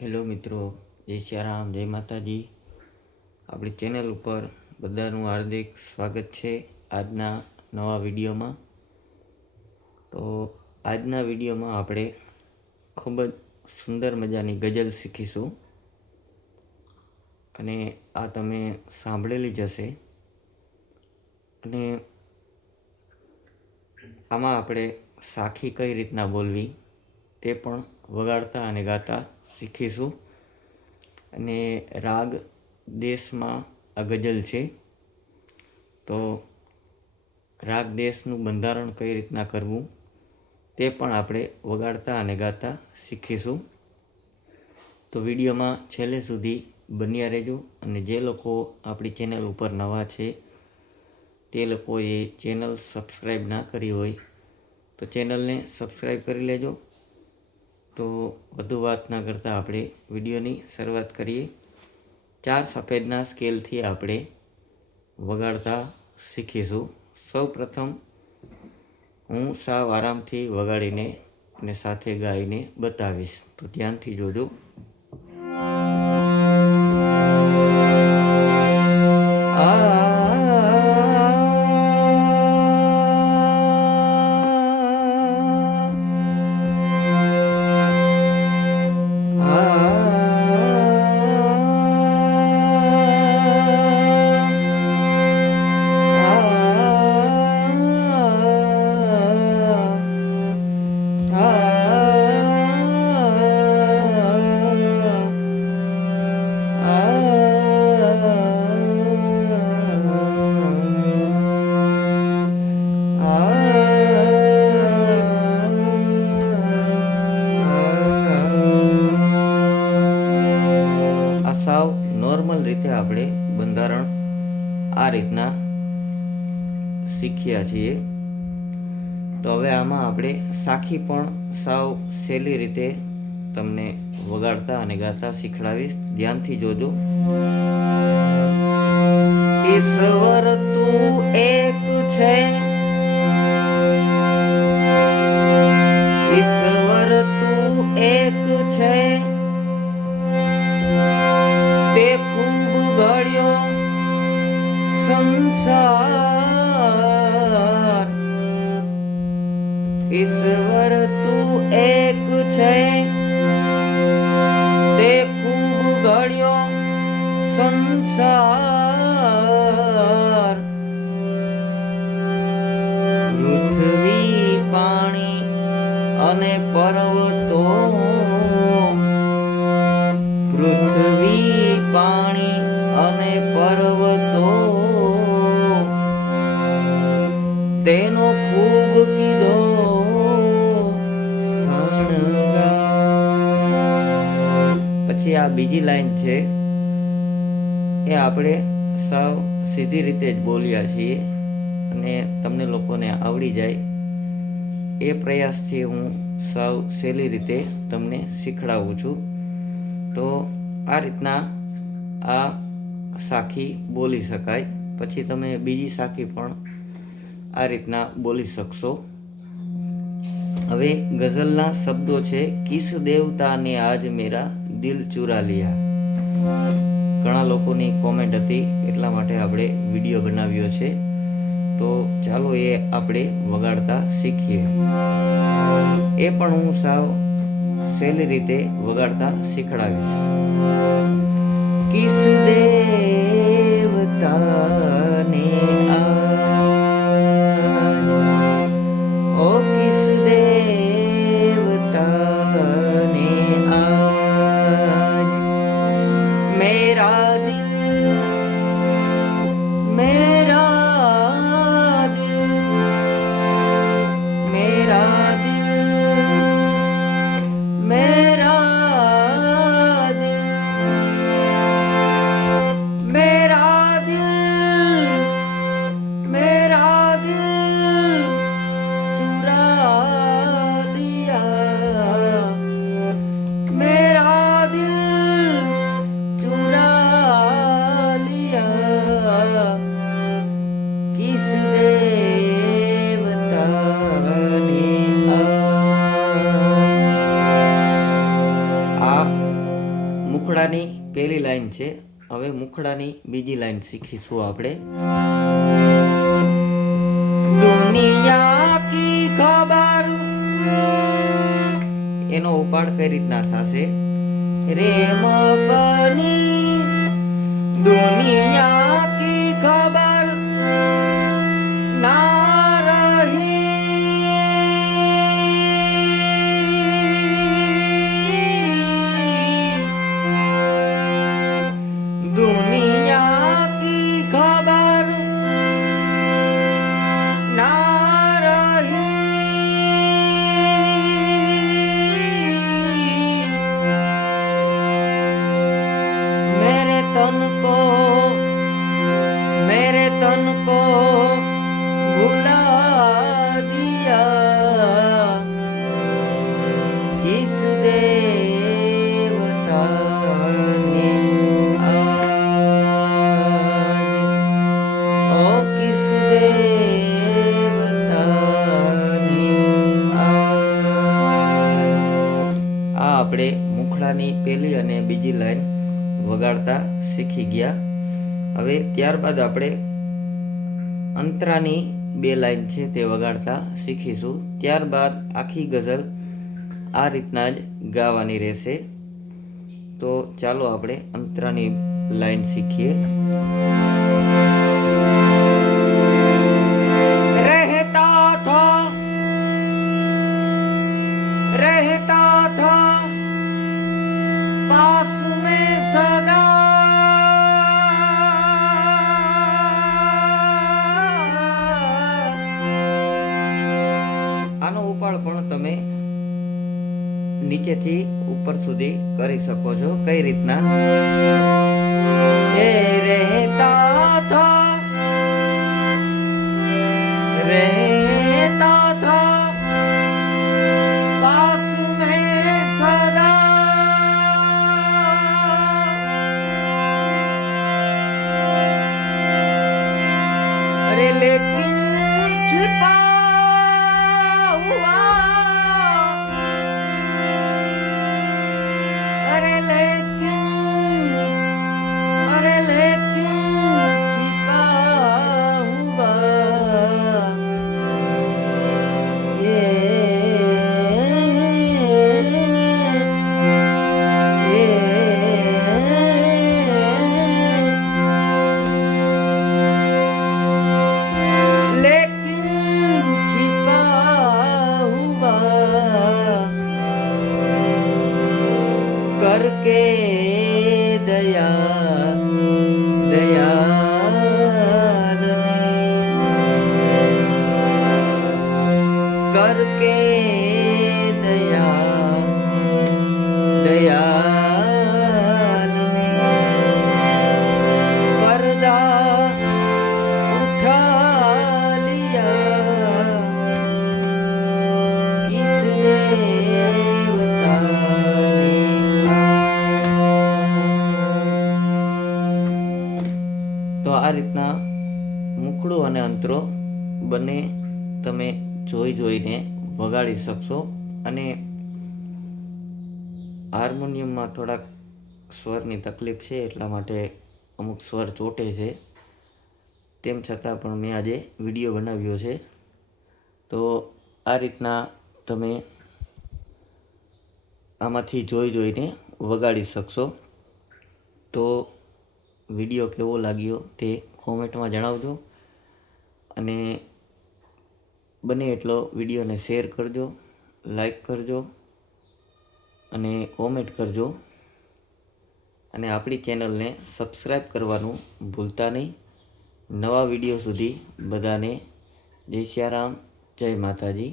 Hello મિત્રો, જય સિયારામ, જય માતાજી. આપણી ચેનલ ઉપર બધાનું હાર્દિક સ્વાગત છે આજના નવા વિડીયોમાં. તો આજના વિડીયોમાં આપણે ખૂબ જ સુંદર મજાની ગઝલ શીખીશું અને આ તમે સાંભળેલી જ હશે. અને આમાં આપણે સાખી કઈ રીતના બોલવી તે પણ વગાડતા અને ગાતા શીખીશું. અને રાગ દેશમાં આ ગઝલ છે, તો રાગ દેશનું બંધારણ કઈ રીતના કરવું તે પણ આપણે વગાડતા અને ગાતા શીખીશું. તો વિડીયોમાં છેલ્લે સુધી બન્યા રહેજો. અને જે લોકો આપણી ચેનલ ઉપર નવા છે તે લોકોએ ચેનલ સબસ્ક્રાઈબ ના કરી હોય તો ચેનલને સબસ્ક્રાઈબ કરી લેજો. તો વધુ વાત ના કરતાં આપણે વિડીયોની શરૂઆત કરીએ. 4 સફેદના સ્કેલથી આપણે વગાડતા શીખીશું. સૌ પ્રથમ હું સાવ આરામથી વગાડીને અને સાથે ગાઈને બતાવીશ, તો ધ્યાનથી જોજો. સાવ નોર્મલ રીતે આપણે બંધારણ આ રીતના શીખ્યા છીએ. તો હવે આમાં આપણે સાખી પણ સાવ સહેલી રીતે તમને વગાડતા અને ગાતા શીખડાવીશ. ધ્યાનથી જોજો. ઈશ્વર તું એક છે, ઈશ્વર તું એક છે, તે ખૂબ ઘડ્યો સંસાર. ઈશ્વર તું એક છે, તે ખૂબ ઘડ્યો સંસાર. પૃથ્વી પાણી અને પર્વતો, પૃથ્વી પાણી અને પર્વતો, તેનો ખૂબ કીધો શણગાર. પછી આ બીજી લાઈન છે એ આપણે સાવ સીધી રીતે જ બોલ્યા છીએ અને તમને લોકોને આવડી જાય એ પ્રયાસથી હું સાવ સહેલી રીતે તમને શીખડાવું છું. તો આ રીતના આ સાખી બોલી શકાય. પછી તમે બીજી સાખી પણ આ રીતના બોલી શકશો. હવે ગઝલના શબ્દો છે, કિસ દેવતા ને આજ મેરા દિલ ચુરા લિયા. ઘણા લોકોની કોમેન્ટ હતી એટલા માટે આપણે વિડીયો બનાવ્યો છે. તો ચાલો એ આપણે વગાડતા શીખીએ. એ પણ હું સાવ સહેલી રીતે વગાડતા શીખડાવીશ. કિસ દેવતા ને આજ, ઓ કિસ દેવતા ને આજ, મેરા દિલ, મેરા દિલ, મેરા દિલ, મેરા દિલ, મેરા દિલ, મુખડાની પહેલી લાઈન છે. હવે મુખડાની બીજી લાઈન શીખીશું આપણે. દુનિયા કી ખબર, એનો ઉપાડ કઈ રીતના થશે? રેમ પની દુનિયા કી ખબર ના રહી, દુનિયા કી ખબર ના રહી, मेरे तन को भुला दिया, किस देवता ने आज, ओ किस देवता ने आज. આ આપણે મુખડાની પહેલી અને બીજી લાઈન વગાડતા શીખી ગયા. હવે ત્યારબાદ આપણે અંતરાની 2 લાઈન છે તે વગાડતા શીખીશું. ત્યારબાદ આખી ગઝલ આ રીતના જ ગાવાની રહેશે. તો ચાલો આપણે અંતરાની લાઈન શીખીએ. રહેતા था पास में सदा, આનો ઉપાડ પણ તમે નીચેથી ઉપર સુધી કરી શકો છો. કઈ રીતના? એ રહેતા થા पास में सदा, अरे लेकिन छिपा हुआ, अरे लेकिन छिपा हुआ करके दयाल ने, करके दयाल ने पर्दा उठा लिया, किस देवता ने. તો આ રીતના મુખડું અને અંતરો બંને તમે જોઈને વગાડી શકશો. અને હાર્મોનિયમમાં થોડાક સ્વરની તકલીફ છે, એટલા માટે અમુક સ્વર ચોટે છે. તેમ છતાં પણ મેં આજે વિડીયો બનાવ્યો છે. તો આ રીતના તમે આમાંથી જોઈને વગાડી શકશો. તો વિડીયો કેવો લાગ્યો તે કોમેન્ટમાં જણાવજો. અને બને એટલો વિડીયોને શેર કરજો, લાઈક કરજો અને કોમેન્ટ કરજો. અને આપણી ચેનલને સબસ્ક્રાઈબ કરવાનું ભૂલતા નહીં. નવા વિડીયો સુધી બધાને જય સિયારામ, જય માતાજી.